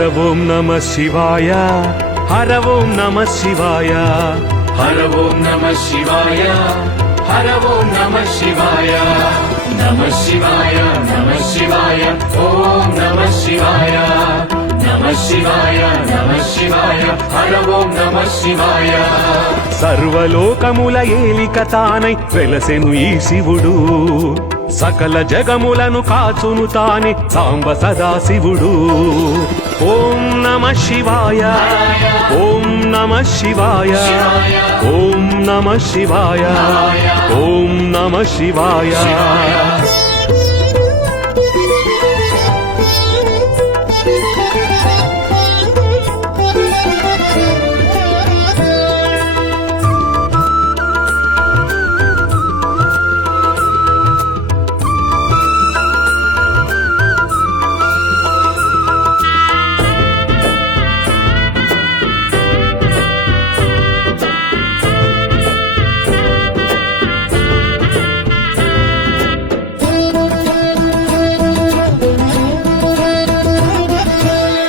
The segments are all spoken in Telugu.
హర ఓం నమ శివాయ హర ఓం నమ శివాయ హర ఓం నమ శివాయ హర ఓం నమ శివాయ నమ శివాయ నమ శివాయ ఓం నమ శివాయ నమ శివాయ నమ శివాయ హర ఓం నమ శివాయ సర్వలోకముల ఏలిక తానై వెలసెను ఈ శివుడు సకల జగములను కాచును తానే సాంబ సదాశివుడు ఓం నమ శివాయ ఓం నమ శివాయ ఓం నమ శివాయ ఓం నమ శివాయ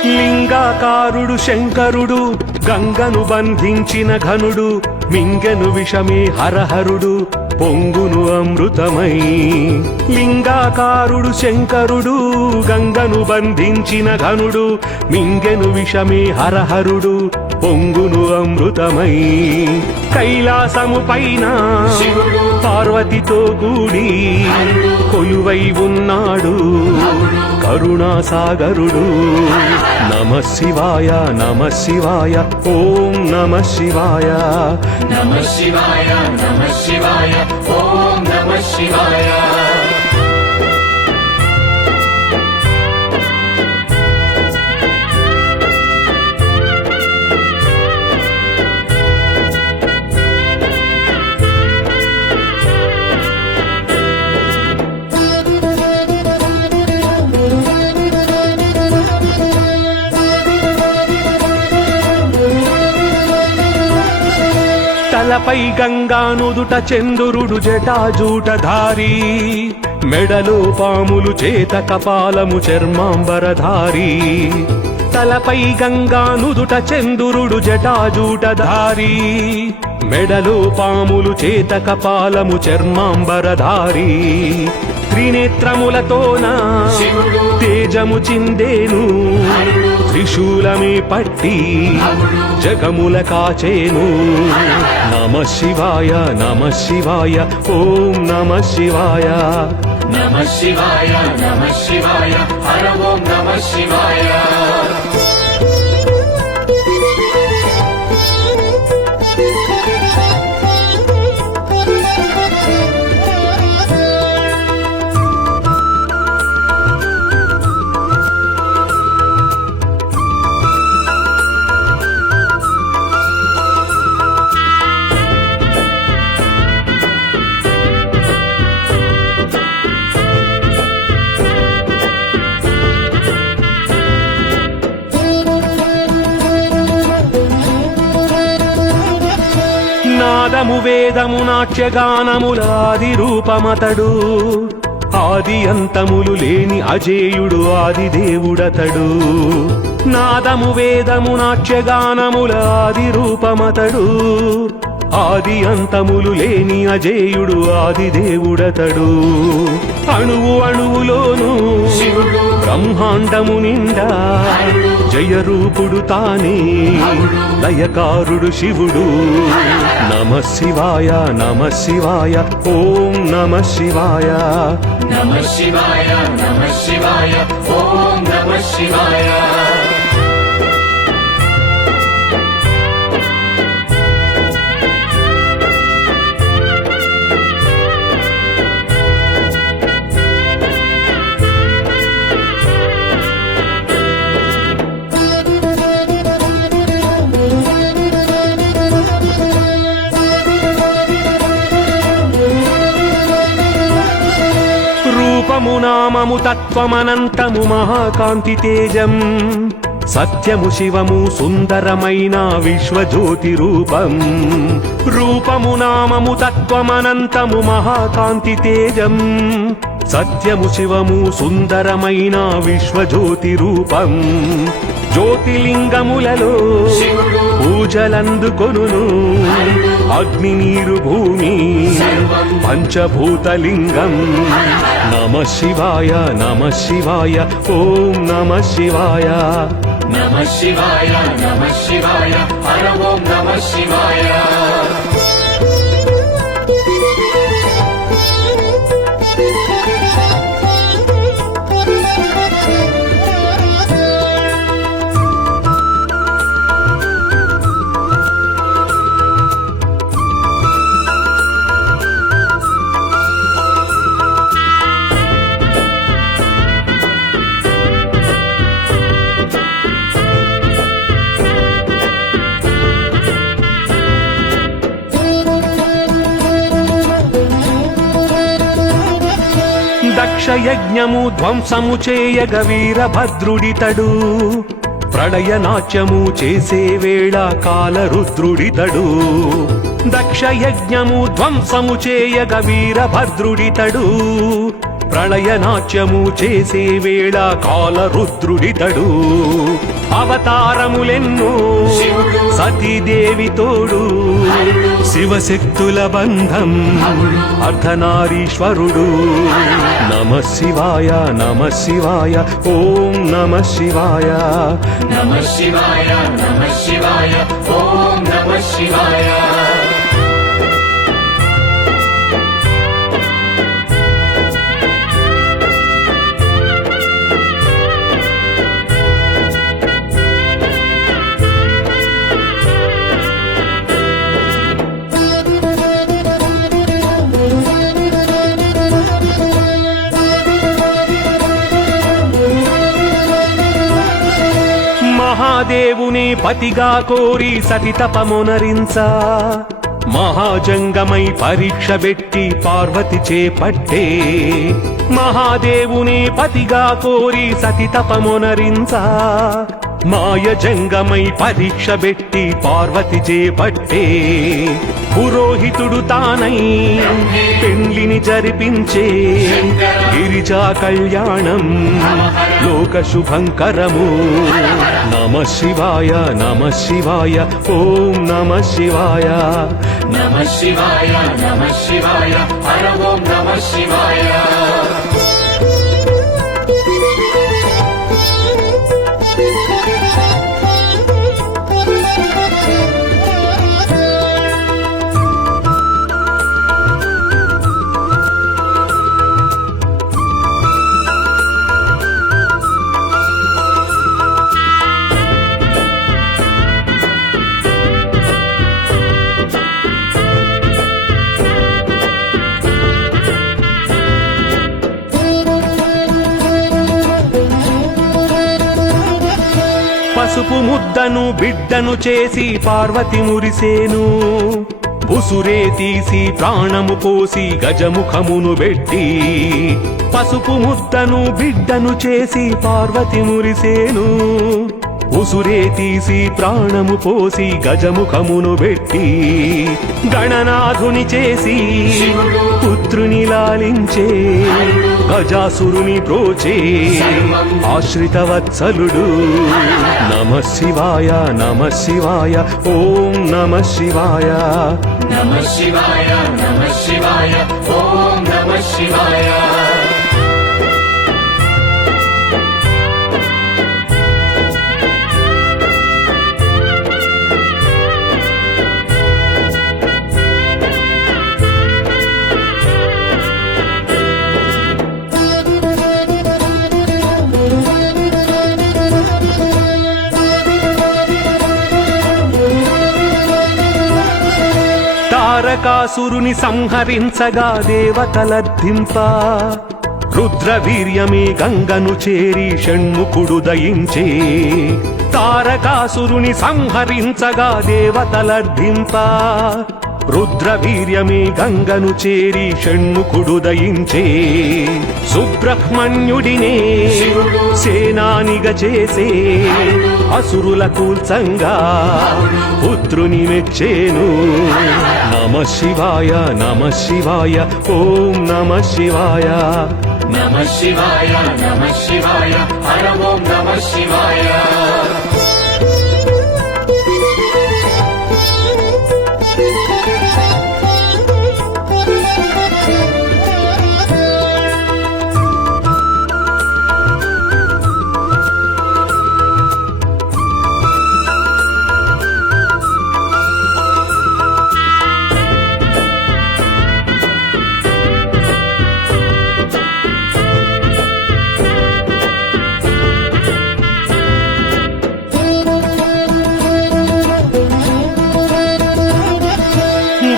లింగాకారుడు శంకరుడు గంగను బంధించిన ఘనుడు మింగెను విషమే హరహరుడు పొంగును అమృతమై లింగాకారుడు శంకరుడు గంగను బంధించిన ఘనుడు మింగెను విషమే హరహరుడు పొంగును అమృతమై కైలాసము పైన పార్వతితో కూడి కొలువై ఉన్నాడు కరుణాసాగరుడు నమ శివాయ నమ శివాయ ఓం నమ శివాయ నమ శివాయ నమ శివాయ ఓం నమ శివాయ తలపై గంగా నుదుట చంద్రుడు జటాజూటధారి మెడలో పాములు చేత కపాలము చర్మాంబరధారి తలపై గంగా నుదుట చంద్రుడు జటాజూటధారి మెడలో పాములు చేత కపాలము చర్మాంబరధారి త్రినేత్రములతోన తేజము చిందేను త్రిశూలమే పట్టి జగముల కాచేను నమ శివాయ నమ శివాయ ఓం నమ శివాయ నమ శివాయ నమ శివాయ హర ఓం నమ శివాయ నాదము వేదము నాట్యగానములాది రూపమతడు ఆది అంతములు లేని అజేయుడు ఆది దేవుడతడు నాదము వేదము నాట్యగానములాది రూపమతడు ఆది అంతములు లేని అజేయుడు ఆది దేవుడతడు అణువు అణువులోను బ్రహ్మాండము నిండా జయరూపుడు తానే లయకారుడు శివుడు నమ శివాయ నమ శివాయ ఓం నమ శివాయ నమ శివాయ నమ శివాయ ఓం నమ శివాయ రూపము నామము తత్వమనంతము మహాకాంతి తేజం సత్యము శివము సుందరమైన విశ్వజ్యోతి రూపం రూపము నామము తత్వమనంతము మహాకాంతి తేజం సత్యము శివము సుందరమైన విశ్వజ్యోతి రూపం జ్యోతిలింగములలో శివుడు పూజలందుకొనును అగ్ని నీరు భూమి పంచభూతలింగం నమ శివాయ నమ శివాయ ఓం నమ శివాయ నమ శివాయ నమ శివాయ హర ఓం నమ శివాయ దక్షయజ్ఞము ధ్వంసము చేయగ వీరభద్రుడితడు ప్రళయ నాట్యము చేసే వేళ కాలరుద్రుడితడు దక్షయజ్ఞము ధ్వంసము చేయగ వీరభద్రుడితడు ప్రళయ నాట్యము చేసే వేళ కాలరుద్రుడితడు అవతారములెన్నో సతీదేవి తోడు శివశక్తుల బంధం అర్ధనారీశ్వరుడు నమ శివాయ నమ శివాయ ఓం నమ శివాయ నమ శివాయ నమ శివాయ ఓం నమ శివాయ మహాదేవుని పతిగా కోరి సతి తపమునరించ మహాజంగమై పరీక్ష పెట్టి పార్వతి చేపట్టే మహాదేవుని పతిగా కోరి సతి తపమునరించ మాయ జంగమై పరీక్ష పెట్టి పార్వతి చేపట్టే పురోహితుడు తానై పెండ్లిని జరిపించే గిరిజా కళ్యాణం లోక శుభంకరము నమ శివాయ నమ శివాయ ఓం నమ శివాయ నమ శివాయ నమ శివాయ హర ఓం నమ శివాయ పసుపు ముద్దను బిడ్డను చేసి పార్వతి మురిసేను ఉసురే తీసి ప్రాణము పోసి గజముఖమును పెట్టి పసుపు ముద్దను బిడ్డను చేసి పార్వతి మురిసేను ఉసురే తీసి ప్రాణము పోసి గజముఖమును పెట్టి గణనాథుని చేసి పుత్రుని లాలించే గజాసురుని బ్రోచే ఆశ్రిత వత్సలుడు నమ శివాయ నమ శివాయ ఓం నమ శివాయ నమ శివాయ నమ శివాయ ఓం నమ శివాయ తారకాసురుని సంహరించగా దేవతలర్థింప రుద్రవీర్యమే గంగను చేరి షణ్ముఖుడు దయించే తారకాసురుని సంహరించగా దేవతలర్థింప రుద్రవీర్యమే గంగను చేరి షణ్ముఖుడు దయించే సుబ్రహ్మణ్యుడినే సేనానిగా చేసే అసురుల కూల్చంగా పుత్రుని మెచ్చేను నమ శివాయ నమ శివాయ ఓం నమ శివాయ నమ శివాయ నమ శివాయ హర ఓం నమ శివాయ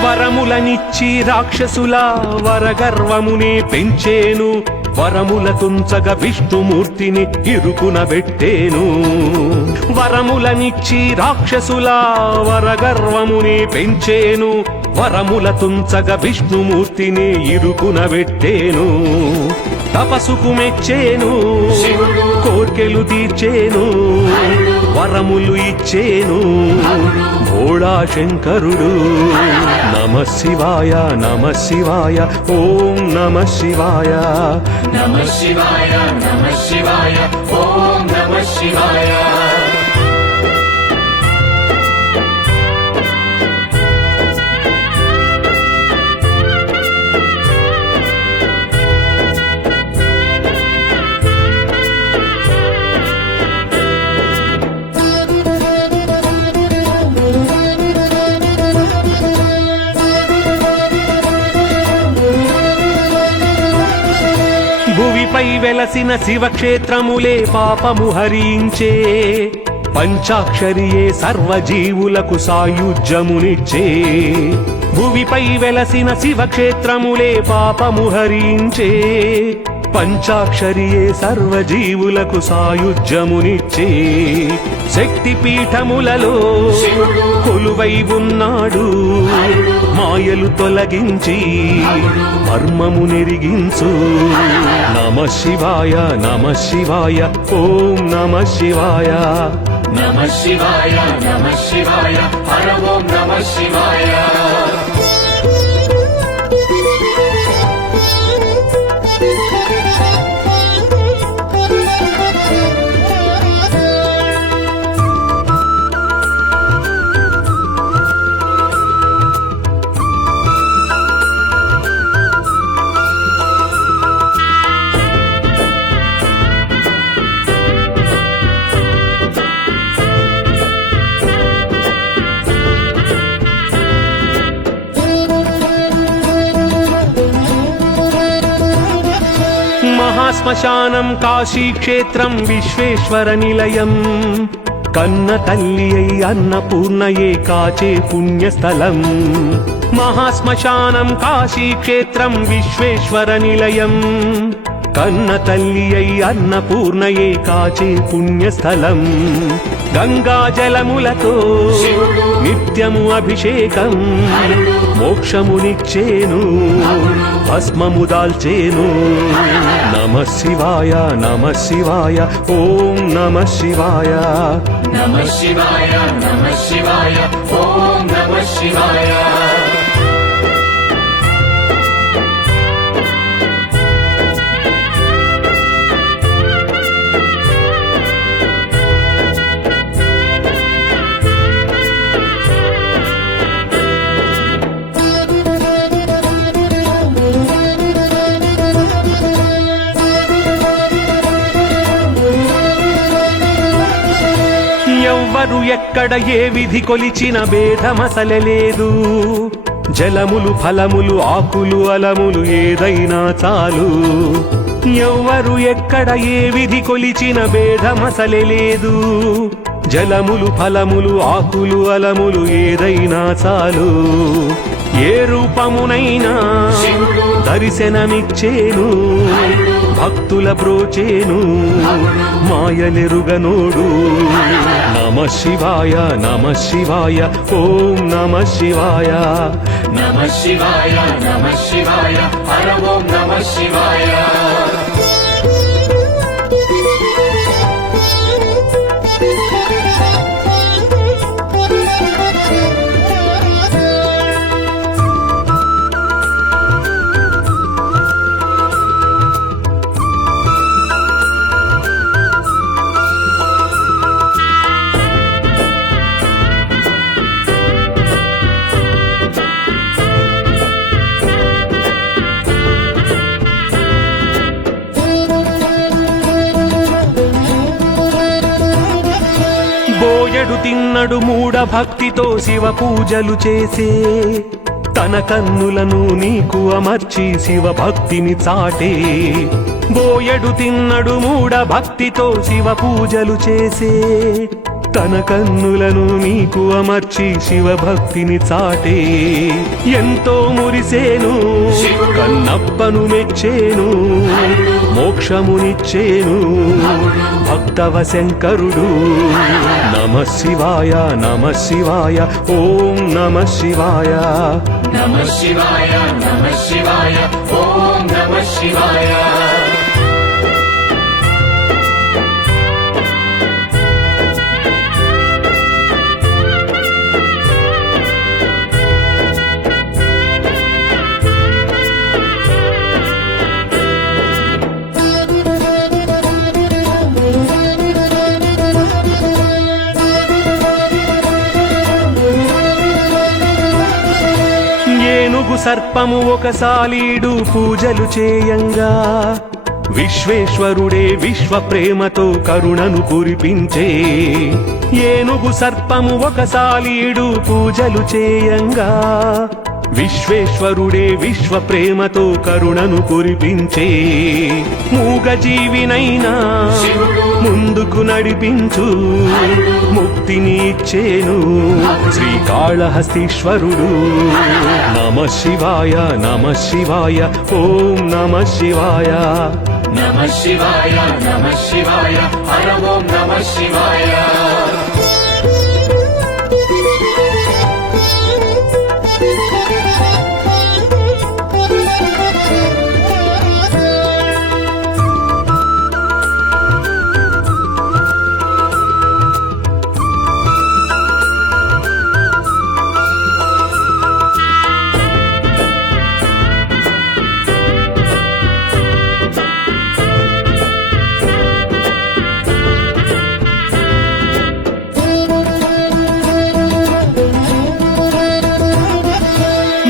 వరములనిచ్చి రాక్షసుల వరగర్వమునే పెంచేను, వరముల తుంచగ విష్ణుమూర్తిని ఇరుకున పెట్టేను. వరములనిచ్చి రాక్షసుల వరగర్వమునే పెంచేను, వరముల తుంచగ విష్ణుమూర్తిని ఇరుకున పెట్టేను. తపసుకు మెచ్చేను, కోర్కెలు తీర్చేను, వరములు ఇచ్చేను భోళా శంకరుడు. నమ శివాయ నమ శివాయ ఓం నమ శివాయ. నమ శివాయ నమ శివాయ ఓం నమ శివాయ. భువిపై వెలసిన శివక్షేత్రములే పాపము హరించే, పంచాక్షరియే సర్వజీవులకు సాయుజ్యమునిచ్చే. భువిపై వెలసిన శివక్షేత్రములే పాపము హరించే, పంచాక్షరియే సర్వజీవులకు సాయుజ్యమునిచ్చే. శక్తి పీఠములలో కొలువై ఉన్నాడు, మాయలు తొలగించి మర్మము నెరిగించు. నమ శివాయ నమ శివాయ ఓం నమ శివాయ. నమ శివాయ నమ శివాయ హర ఓం నమ శివాయ. మహాశ్మశానం కాశీక్షేత్రం విశ్వేశ్వర నిలయం, కన్న తల్లి అయి అన్నపూర్ణయే కాచే పుణ్యస్థలం. మహాశ్మశానం కాశీక్షేత్రం విశ్వేశ్వర నిలయం, కన్న తల్లి అయి అన్నపూర్ణయే కాచే పుణ్యస్థలం. గంగా జలములతో నిత్యము అభిషేకం, మోక్షమునిచ్చేను భస్మము దాల్చేను. నమ శివాయ నమ శివాయ ఓం నమ శివాయ. నమ శివాయ నమ శివాయ ఓం నమ శివాయ. ఎవ్వరు ఎక్కడ ఏ విధి కొలిచిన భేదమసలలేదు, జలములు ఫలములు ఆకులు అలములు ఏదైనా చాలు. ఎవ్వరు ఎక్కడ ఏ విధి కొలిచిన భేదమసలలేదు, జలములు ఫలములు ఆకులు అలములు ఏదైనా చాలు. ఏ రూపమునైనా దర్శనమిచ్చేను, భక్తుల బ్రోచేను మాయలెరుగనోడు. నమ శివాయ నమ శివాయ ఓం నమ శివాయ. నమ శివాయ నమ శివాయ హర ఓం నమ శివాయ. బోయడు తిన్నడు మూఢ భక్తితో శివ పూజలు చేసే, తన కన్నులను నీకు అమర్చి శివ భక్తిని చాటే. బోయడు తిన్నడు మూఢ భక్తితో శివ పూజలు చేసే, తన కన్నులను నీకు అమర్చి శివభక్తిని చాటే ఎంతో మురిసేను కన్నప్పను మెచ్చేను మోక్షమునిచ్చేను భక్తవ శంకరుడు నమః శివాయ నమః శివాయ ఓం నమః శివాయ నమః శివాయ నమః శివాయ ఓం నమః శివాయ ఏనుగు సర్పము ఒక సాలీడు పూజలు చేయంగా విశ్వేశ్వరుడే విశ్వ ప్రేమతో కరుణను కురిపించే ఏనుగు సర్పము ఒక సాలీడు పూజలు చేయంగా విశ్వేశ్వరుడే విశ్వ ప్రేమతో కరుణను కురిపించే మూగ జీవినైనా ముందుకు నడిపించు ముక్తిని ఇచ్చేను శ్రీకాళహస్తీశ్వరుడు నమః శివాయ నమః శివాయ ఓం నమః శివాయ నమః శివాయ నమః శివాయ హర ఓం నమః శివాయ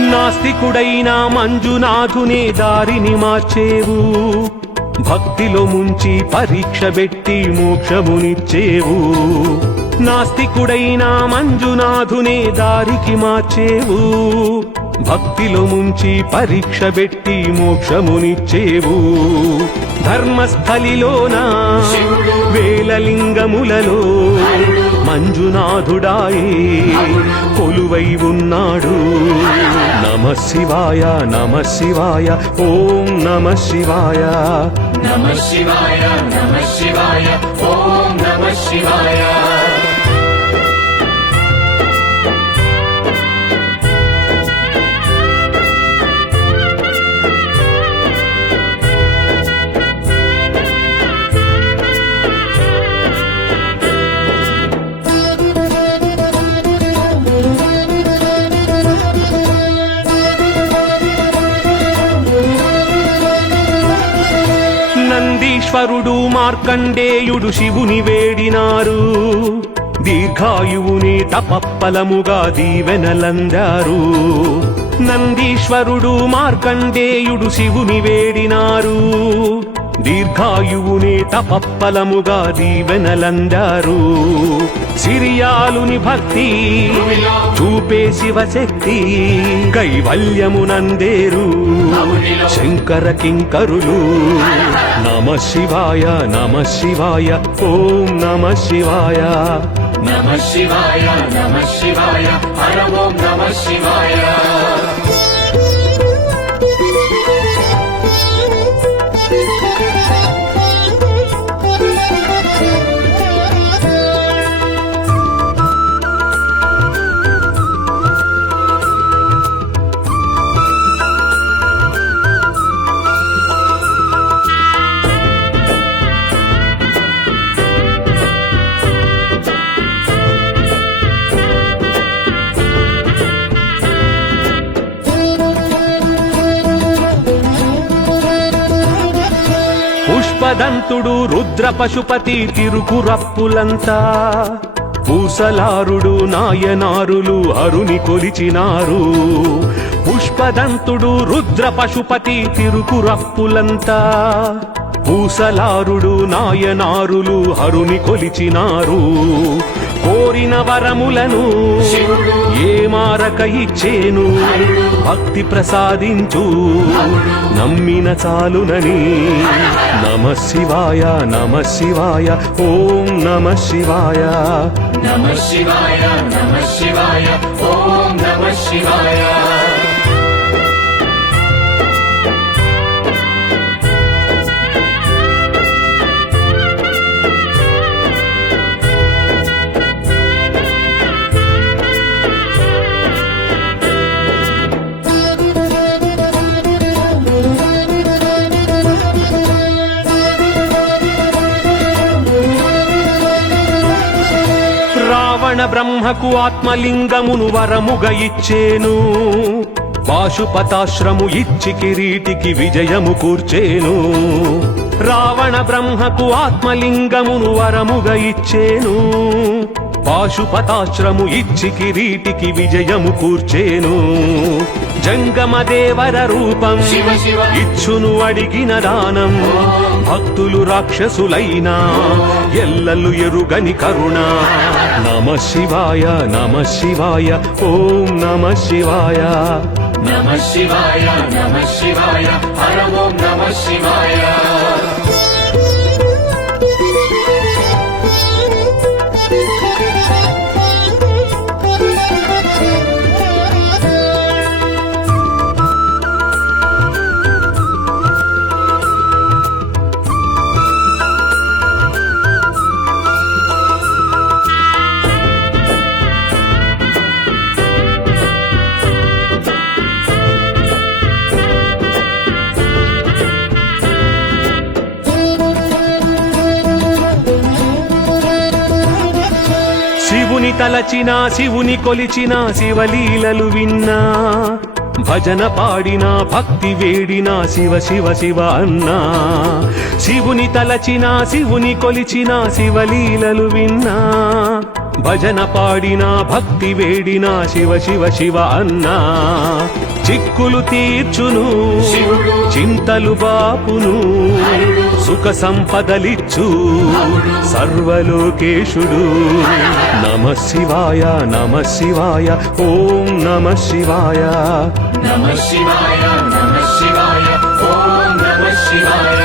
నాస్తికుడైన మంజునాథునే దారిని మార్చేవు భక్తిలో ముంచి పరీక్ష పెట్టి మోక్షమునిచ్చేవు నాస్తికుడైన మంజునాథునే దారికి మార్చేవు భక్తిలో ముంచి పరీక్ష పెట్టి మోక్షమునిచ్చేవు ధర్మస్థలిలోన వేలలింగములలో మంజునాథుడాయే కొలువై ఉన్నాడు నమః శివాయ నమః శివాయ ఓం నమః శివాయ నమః శివాయ నమః శివాయ ఓం నమః శివాయ నందీశ్వరుడు మార్కండేయుడు శివుని వేడినారు దీర్ఘాయువుని తపప్పలముగా దీవెనలందారు నందీశ్వరుడు మార్కండేయుడు శివుని వేడినారు దీర్ఘాయువుని తపప్పలముగా దీవెనలందారు సిరియాలుని భక్తి చూపే శివశక్తి కైవల్యమునందేరు శంకర కింకరులు నమః శివాయ నమః శివాయ ఓం నమః శివాయ నమః శివాయ నమః శివాయ హర ఓం నమః శివాయ పుష్పదంతుడు రుద్ర పశుపతి తిరుకురప్పులంతా పూసలారుడు నాయనారులు అరుని కొలిచినారు పుష్పదంతుడు రుద్ర పశుపతి తిరుకురప్పులంతా పూసలారుడు నాయనారులు హరుని కొలిచినారు కోరిన వరములను శివుడు ఏ మారక ఇచ్చేను భక్తి ప్రసాదించు నమ్మిన చాలునని నమ శివాయ నమ శివాయ ఓం నమ శివాయ నమ శివాయ నమ శివాయ ఓం నమ శివాయ రావణ బ్రహ్మకు ఆత్మలింగమును వరముగా ఇచ్చేను పాశుపతాశ్రము ఇచ్చి కిరీటికి విజయము కూర్చేను రావణ బ్రహ్మకు ఆత్మలింగమును వరముగా ఇచ్చేను పాశుపతాశ్రము ఇచ్చి కిరీటికి విజయము కూర్చేను జంగమదేవర రూపం శివ శివ ఇచ్చును అడిగిన దానం భక్తులు రాక్షసులైనా ఎల్లలు ఎరుగని కరుణ నమ శివాయ నమ శివాయ ఓం నమ శివాయ నమ శివాయ నమ శివాయ హర ఓం నమ శివాయ శివుని తలచిన శివుని కొలిచిన శివలీలలు విన్నా భజన పాడినా భక్తి వేడినా శివ శివ శివ అన్నా శివుని తలచిన శివుని కొలిచిన శివలీలలు విన్నా భజన పాడినా భక్తి వేడినా శివ శివ శివ అన్నా చిక్కులు తీర్చును శివుడు చింతలు బాపును సుఖ సంపదలిచ్చు సర్వలోకేశుడు నమ శివాయ నమ శివాయ ఓం నమ శివాయ నమ శివాయ నమ శివాయ ఓం నమ శివాయ